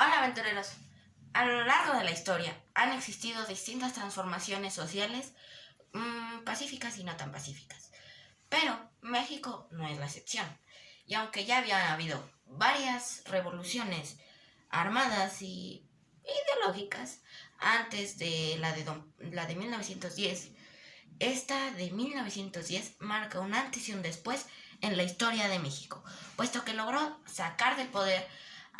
Hola aventureros, a lo largo de la historia han existido distintas transformaciones sociales pacíficas y no tan pacíficas, pero México no es la excepción. Y aunque ya había habido varias revoluciones armadas y ideológicas antes de la de 1910, esta de 1910 marca un antes y un después en la historia de México, puesto que logró sacar del poder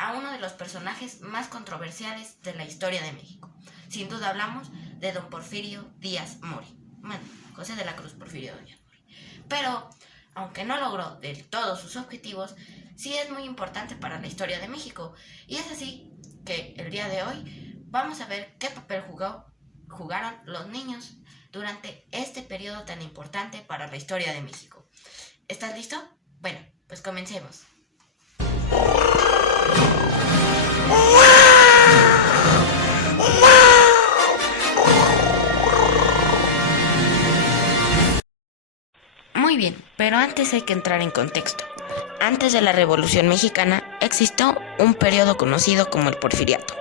a uno de los personajes más controversiales de la historia de México. Sin duda hablamos de don Porfirio Díaz Mori. Bueno, José de la Cruz Porfirio Díaz Mori. Pero, aunque no logró del todo sus objetivos, sí es muy importante para la historia de México. Y es así que el día de hoy vamos a ver qué papel jugaron los niños durante este periodo tan importante para la historia de México. ¿Estás listo? Bueno, pues comencemos. Muy bien, pero antes hay que entrar en contexto. Antes de la Revolución Mexicana existió un periodo conocido como el Porfiriato.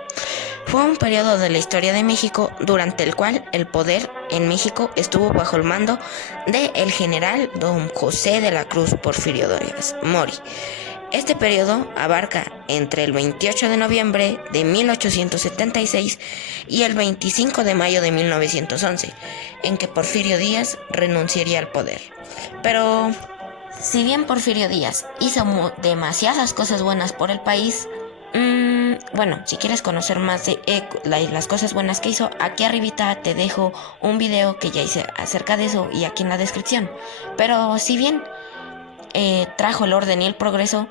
Fue un periodo de la historia de México durante el cual el poder en México estuvo bajo el mando del general don José de la Cruz Porfirio Díaz Mori. Este periodo abarca entre el 28 de noviembre de 1876 y el 25 de mayo de 1911, en que Porfirio Díaz renunciaría al poder. Pero, si bien Porfirio Díaz hizo demasiadas cosas buenas por el país, bueno, si quieres conocer más de las cosas buenas que hizo, aquí arribita te dejo un video que ya hice acerca de eso y aquí en la descripción. Pero si bien trajo el orden y el progreso,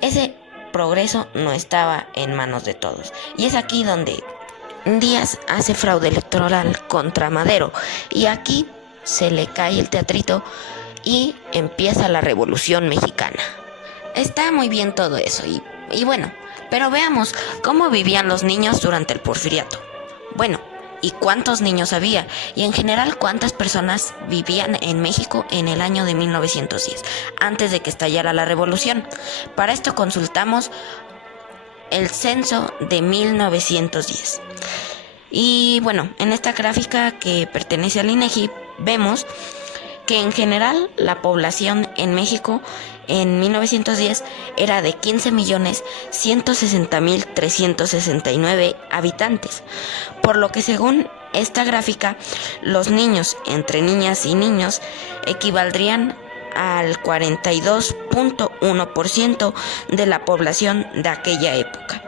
ese progreso no estaba en manos de todos. Y es aquí donde Díaz hace fraude electoral contra Madero y aquí se le cae el teatrito y empieza la Revolución Mexicana. Está muy bien todo eso y bueno, pero veamos cómo vivían los niños durante el Porfiriato. Bueno, ¿y cuántos niños había? Y en general, ¿cuántas personas vivían en México en el año de 1910, antes de que estallara la Revolución? Para esto consultamos el censo de 1910. Y bueno, en esta gráfica que pertenece al INEGI vemos que en general la población en México en 1910 era de 15.160.369 habitantes, por lo que según esta gráfica, los niños entre niñas y niños equivaldrían al 42.1% de la población de aquella época.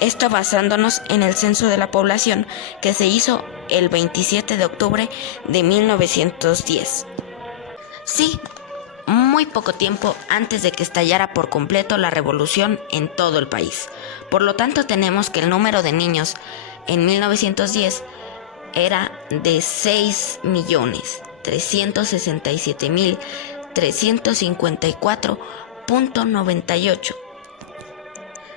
Esto basándonos en el censo de la población que se hizo el 27 de octubre de 1910. Sí, muy poco tiempo antes de que estallara por completo la revolución en todo el país. Por lo tanto, tenemos que el número de niños en 1910 era de 6.367.354.98.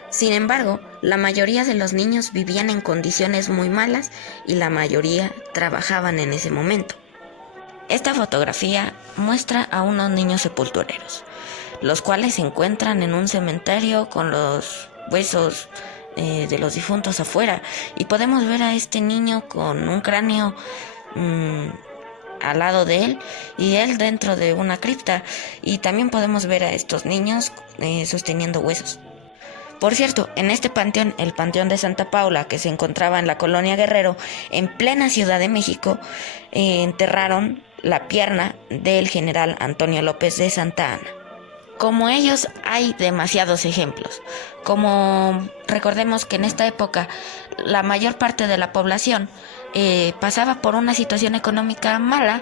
Sin embargo, la mayoría de los niños vivían en condiciones muy malas y la mayoría trabajaban en ese momento. Esta fotografía muestra a unos niños sepultureros, los cuales se encuentran en un cementerio con los huesos de los difuntos afuera, y podemos ver a este niño con un cráneo al lado de él y él dentro de una cripta, y también podemos ver a estos niños sosteniendo huesos. Por cierto, en este panteón, el Panteón de Santa Paula, que se encontraba en la colonia Guerrero, en plena Ciudad de México, enterraron la pierna del general Antonio López de Santa Anna. Como ellos hay demasiados ejemplos. Como recordemos que en esta época la mayor parte de la población pasaba por una situación económica mala,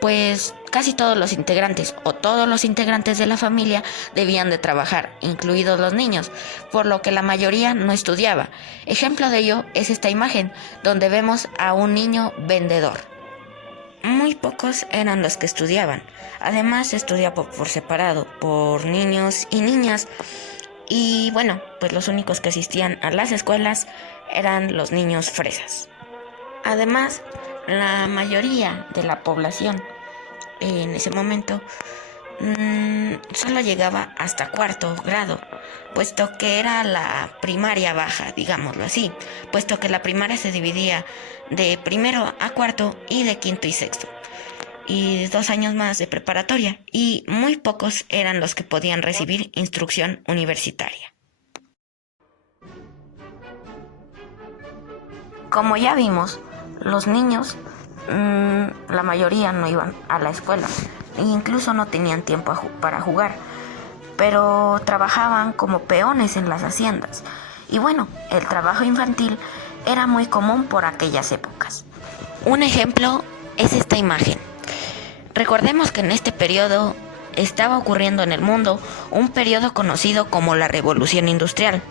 pues casi todos los integrantes o todos los integrantes de la familia debían de trabajar, incluidos los niños, por lo que la mayoría no estudiaba. Ejemplo de ello es esta imagen, donde vemos a un niño vendedor. Muy pocos eran los que estudiaban. Además, se estudiaba por separado, por niños y niñas. Y bueno, pues los únicos que asistían a las escuelas eran los niños fresas. Además, la mayoría de la población en ese momento solo llegaba hasta cuarto grado, puesto que era la primaria baja, digámoslo así, puesto que la primaria se dividía de primero a cuarto y de quinto y sexto, y 2 años más de preparatoria, y muy pocos eran los que podían recibir instrucción universitaria. Como ya vimos, los niños, la mayoría no iban a la escuela e incluso no tenían tiempo para jugar, pero trabajaban como peones en las haciendas. Y bueno, el trabajo infantil era muy común por aquellas épocas. Un ejemplo es esta imagen. Recordemos que en este periodo estaba ocurriendo en el mundo un periodo conocido como la Revolución Industrial,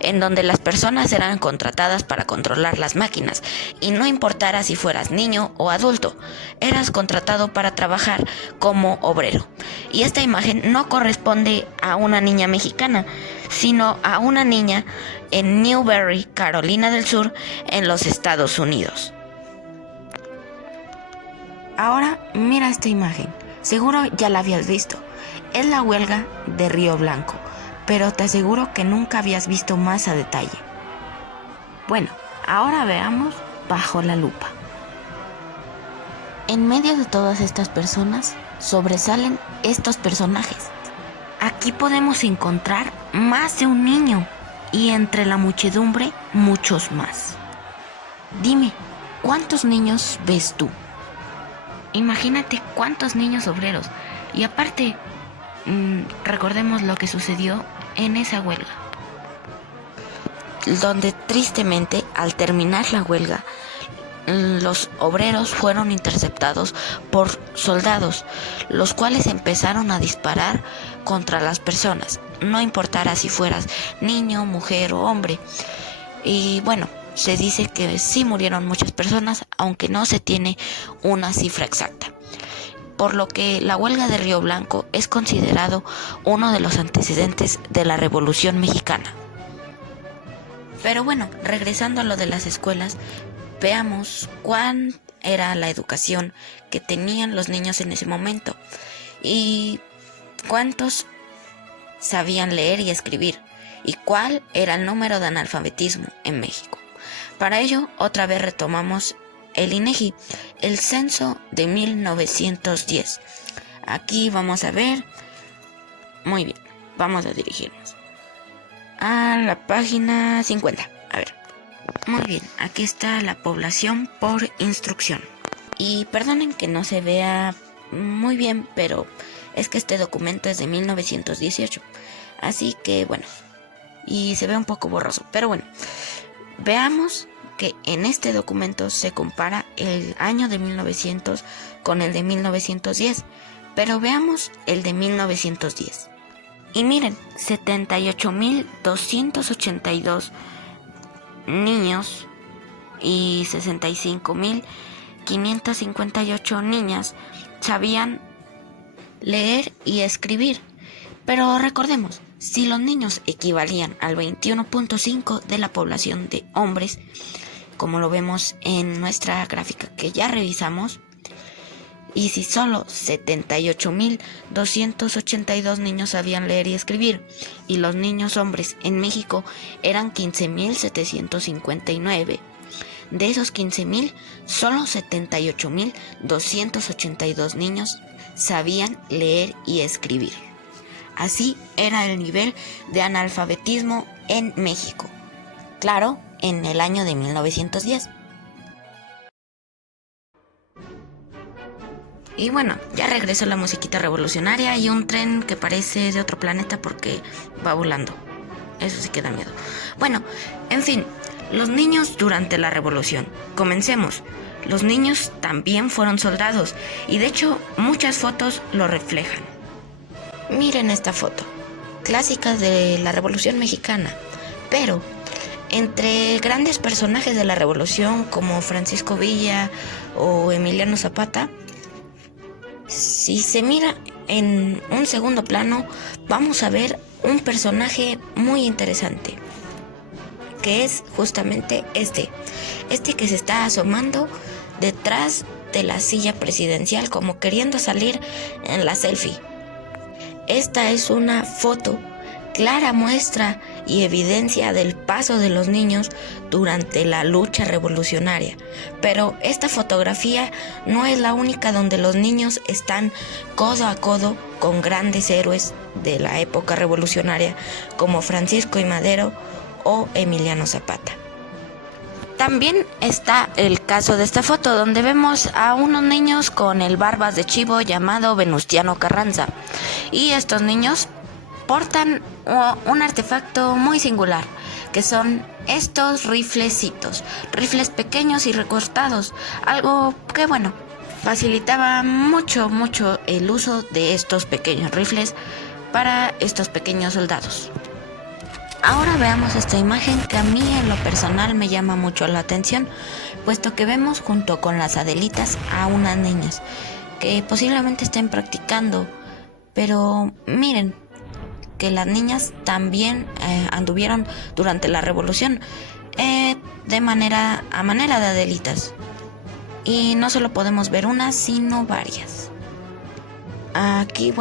en donde las personas eran contratadas para controlar las máquinas, y no importara si fueras niño o adulto, eras contratado para trabajar como obrero. Y esta imagen no corresponde a una niña mexicana, sino a una niña en Newberry, Carolina del Sur, en los Estados Unidos. Ahora mira esta imagen. Seguro ya la habías visto. Es la huelga de Río Blanco, pero te aseguro que nunca habías visto más a detalle. Bueno, ahora veamos bajo la lupa. En medio de todas estas personas sobresalen estos personajes. Aquí podemos encontrar más de un niño y entre la muchedumbre muchos más. Dime, ¿cuántos niños ves tú? Imagínate cuántos niños obreros. Y aparte, recordemos lo que sucedió en esa huelga, donde tristemente al terminar la huelga, los obreros fueron interceptados por soldados, los cuales empezaron a disparar contra las personas, no importara si fueras niño, mujer o hombre. Y bueno, se dice que sí murieron muchas personas, aunque no se tiene una cifra exacta. Por lo que la huelga de Río Blanco es considerado uno de los antecedentes de la Revolución Mexicana. Pero bueno, regresando a lo de las escuelas, veamos cuán era la educación que tenían los niños en ese momento y cuántos sabían leer y escribir y cuál era el número de analfabetismo en México. Para ello, otra vez retomamos el INEGI, el censo de 1910. Aquí vamos a ver, muy bien, vamos a dirigirnos a la página 50. A ver, muy bien, aquí está la población por instrucción. Y perdonen que no se vea muy bien, pero es que este documento es de 1918. Así que bueno, y se ve un poco borroso, pero bueno. Veamos que en este documento se compara el año de 1900 con el de 1910, pero veamos el de 1910. Y miren, 78.282 niños y 65.558 niñas sabían leer y escribir. Pero recordemos, si los niños equivalían al 21.5% de la población de hombres, como lo vemos en nuestra gráfica que ya revisamos, y si solo 78.282 niños sabían leer y escribir, y los niños hombres en México eran 15.759, de esos 15.000, solo 78.282 niños sabían leer y escribir. Así era el nivel de analfabetismo en México. Claro, en el año de 1910. Y bueno, ya regresó la musiquita revolucionaria y un tren que parece de otro planeta porque va volando. Eso sí que da miedo. Bueno, en fin, los niños durante la revolución. Comencemos. Los niños también fueron soldados y de hecho muchas fotos lo reflejan. Miren esta foto, clásica de la Revolución Mexicana, pero entre grandes personajes de la Revolución como Francisco Villa o Emiliano Zapata, si se mira en un segundo plano, vamos a ver un personaje muy interesante, que es justamente este que se está asomando detrás de la silla presidencial como queriendo salir en la selfie. Esta es una foto, clara muestra y evidencia del paso de los niños durante la lucha revolucionaria. Pero esta fotografía no es la única donde los niños están codo a codo con grandes héroes de la época revolucionaria como Francisco I. Madero o Emiliano Zapata. También está el caso de esta foto donde vemos a unos niños con el barbas de chivo llamado Venustiano Carranza, y estos niños portan un artefacto muy singular, que son estos riflecitos, rifles pequeños y recortados, algo que facilitaba mucho el uso de estos pequeños rifles para estos pequeños soldados. Ahora veamos esta imagen que a mí en lo personal me llama mucho la atención, puesto que vemos junto con las Adelitas a unas niñas que posiblemente estén practicando, pero miren que las niñas también anduvieron durante la revolución a manera de Adelitas, y no solo podemos ver una sino varias. Aquí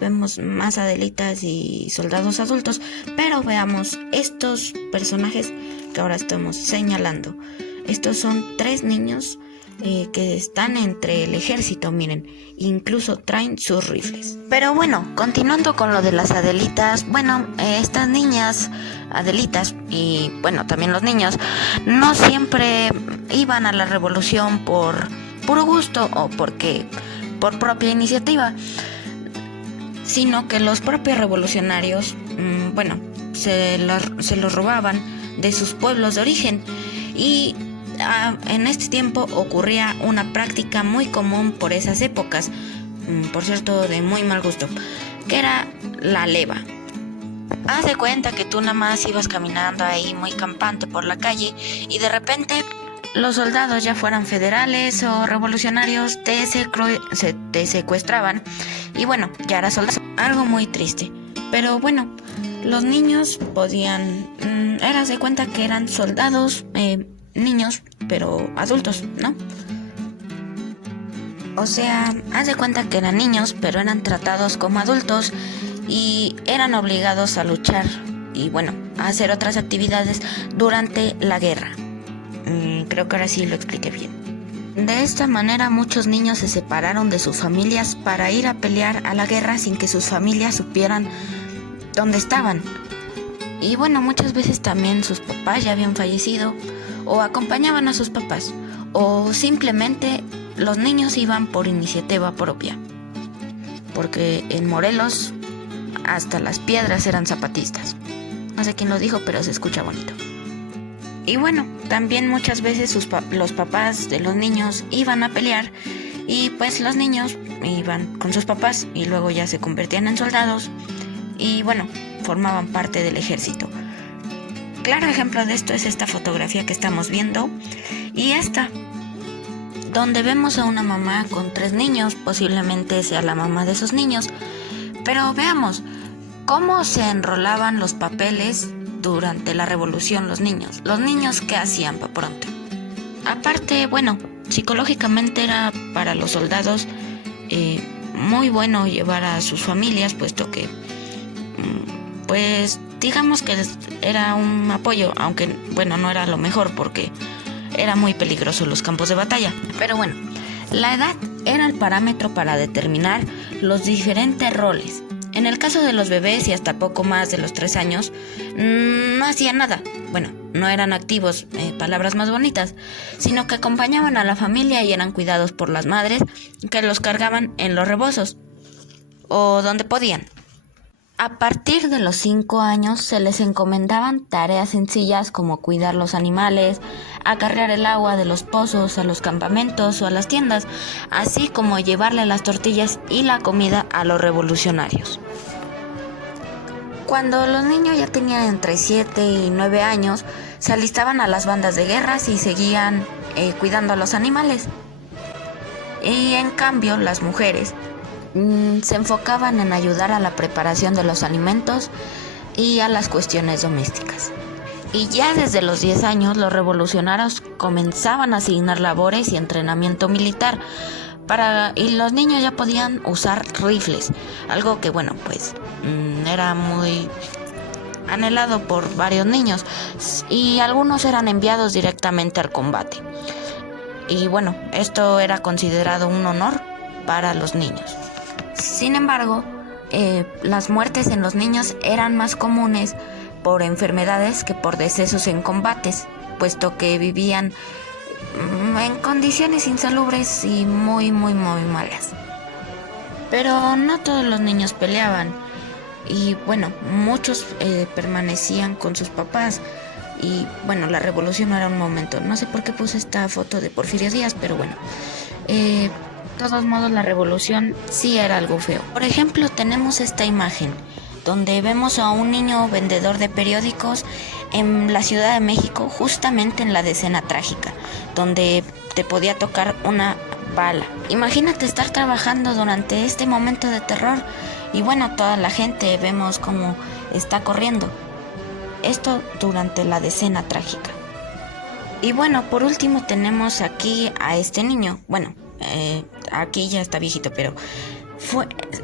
vemos más Adelitas y soldados adultos, pero veamos estos personajes que ahora estamos señalando. Estos son 3 niños que están entre el ejército, miren, incluso traen sus rifles. Pero continuando con lo de las Adelitas, estas niñas Adelitas y también los niños no siempre iban a la revolución por puro gusto o por propia iniciativa, sino que los propios revolucionarios se los robaban de sus pueblos de origen, y en este tiempo ocurría una práctica muy común por esas épocas, por cierto de muy mal gusto, que era la leva. Haz de cuenta que tú nada más ibas caminando ahí muy campante por la calle y de repente los soldados, ya fueran federales o revolucionarios, te secuestraban y ya eras soldado. Algo muy triste. Pero los niños podían, eras de cuenta que eran soldados, niños, pero adultos, ¿no? O sea, haz de cuenta que eran niños, pero eran tratados como adultos y eran obligados a luchar y a hacer otras actividades durante la guerra. Creo que ahora sí lo expliqué bien. De esta manera muchos niños se separaron de sus familias para ir a pelear a la guerra sin que sus familias supieran dónde estaban. Y muchas veces también sus papás ya habían fallecido o acompañaban a sus papás, o simplemente los niños iban por iniciativa propia, porque en Morelos hasta las piedras eran zapatistas. No sé quién lo dijo, pero se escucha bonito. Y también muchas veces los papás de los niños iban a pelear y pues los niños iban con sus papás y luego ya se convertían en soldados y formaban parte del ejército. Claro ejemplo de esto es esta fotografía que estamos viendo y esta, donde vemos a una mamá con 3 niños, posiblemente sea la mamá de esos niños, pero veamos cómo se enrolaban los papeles durante la revolución los niños. Los niños, ¿qué hacían pa' pronto? Aparte, psicológicamente era para los soldados muy bueno llevar a sus familias, puesto que digamos que era un apoyo, aunque no era lo mejor porque era muy peligroso los campos de batalla. Pero la edad era el parámetro para determinar los diferentes roles. En el caso de los bebés y hasta poco más de los 3 años, no hacían nada. No eran activos, palabras más bonitas, sino que acompañaban a la familia y eran cuidados por las madres que los cargaban en los rebozos o donde podían. A partir de los 5 años se les encomendaban tareas sencillas como cuidar los animales, acarrear el agua de los pozos a los campamentos o a las tiendas, así como llevarle las tortillas y la comida a los revolucionarios. Cuando los niños ya tenían entre 7 y 9 años, se alistaban a las bandas de guerras y seguían cuidando a los animales. Y en cambio las mujeres se enfocaban en ayudar a la preparación de los alimentos y a las cuestiones domésticas. Y ya desde los 10 años los revolucionarios comenzaban a asignar labores y entrenamiento militar y los niños ya podían usar rifles, algo que bueno, pues era muy anhelado por varios niños, y algunos eran enviados directamente al combate. Y bueno, esto era considerado un honor para los niños. Sin embargo, las muertes en los niños eran más comunes por enfermedades que por decesos en combates, puesto que vivían en condiciones insalubres y muy malas. Pero no todos los niños peleaban, y bueno, muchos permanecían con sus papás. Y bueno, la revolución no era un momento. No sé por qué puse esta foto de Porfirio Díaz, pero bueno, de todos modos la revolución sí era algo feo. Por ejemplo, tenemos esta imagen donde vemos a un niño vendedor de periódicos en la Ciudad de México, justamente en la decena trágica, donde te podía tocar una bala. Imagínate estar trabajando durante este momento de terror y bueno, toda la gente vemos cómo está corriendo. Esto durante la decena trágica. Y bueno, por último tenemos aquí a este niño. Bueno, aquí ya está viejito, pero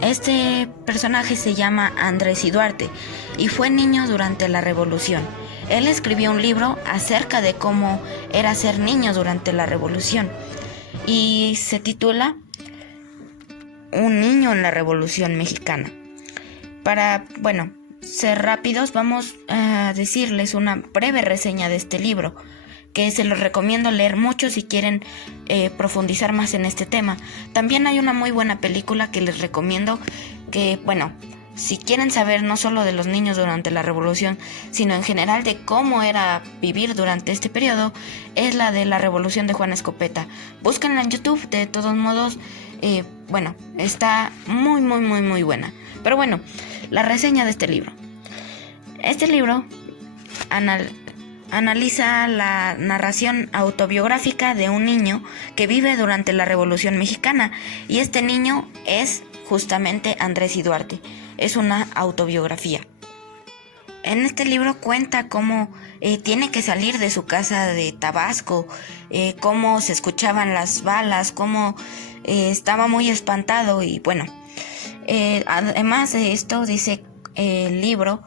este personaje se llama Andrés y Duarte y fue niño durante la revolución. Él escribió un libro acerca de cómo era ser niño durante la revolución y se titula Un niño en la Revolución Mexicana. Para, bueno, ser rápidos, vamos a decirles una breve reseña de este libro, que se los recomiendo leer mucho si quieren profundizar más en este tema. También hay una muy buena película que les recomiendo, que bueno, si quieren saber no solo de los niños durante la revolución, sino en general de cómo era vivir durante este periodo, es la de La Revolución de Juan Escopeta. Búsquenla en YouTube, de todos modos, bueno, está muy buena. Pero bueno, la reseña de este libro. Este libro analiza la narración autobiográfica de un niño que vive durante la Revolución Mexicana, y este niño es justamente Andrés y Duarte. Es una autobiografía. En este libro cuenta cómo tiene que salir de su casa de Tabasco, cómo se escuchaban las balas, cómo estaba muy espantado y bueno, además de esto, dice el libro,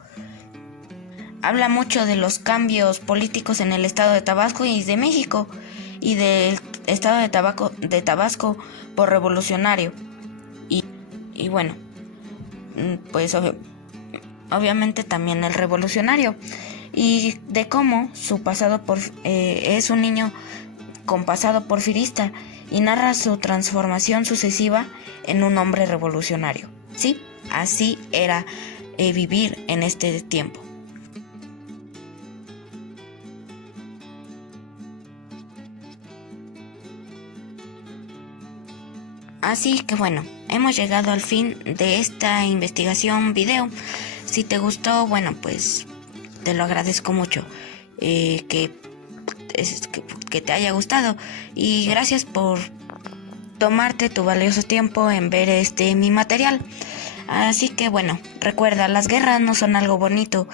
habla mucho de los cambios políticos en el estado de Tabasco y de México, y del estado de Tabasco por revolucionario. Y bueno, pues obviamente también el revolucionario, y de cómo su pasado es un niño con pasado porfirista, y narra su transformación sucesiva en un hombre revolucionario. Sí, así era vivir en este tiempo. Así que bueno, hemos llegado al fin de esta investigación video. Si te gustó, bueno, pues te lo agradezco mucho, que te haya gustado, y gracias por tomarte tu valioso tiempo en ver mi material. Así que bueno, recuerda, las guerras no son algo bonito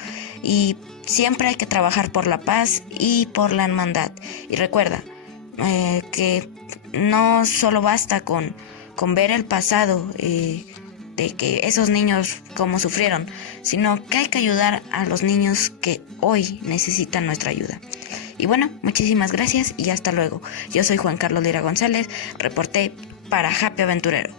y siempre hay que trabajar por la paz y por la hermandad. Y recuerda que no solo basta con ver el pasado, de que esos niños cómo sufrieron, sino que hay que ayudar a los niños que hoy necesitan nuestra ayuda. Y bueno, muchísimas gracias y hasta luego. Yo soy Juan Carlos Lira González, reporté para Happy Aventurero.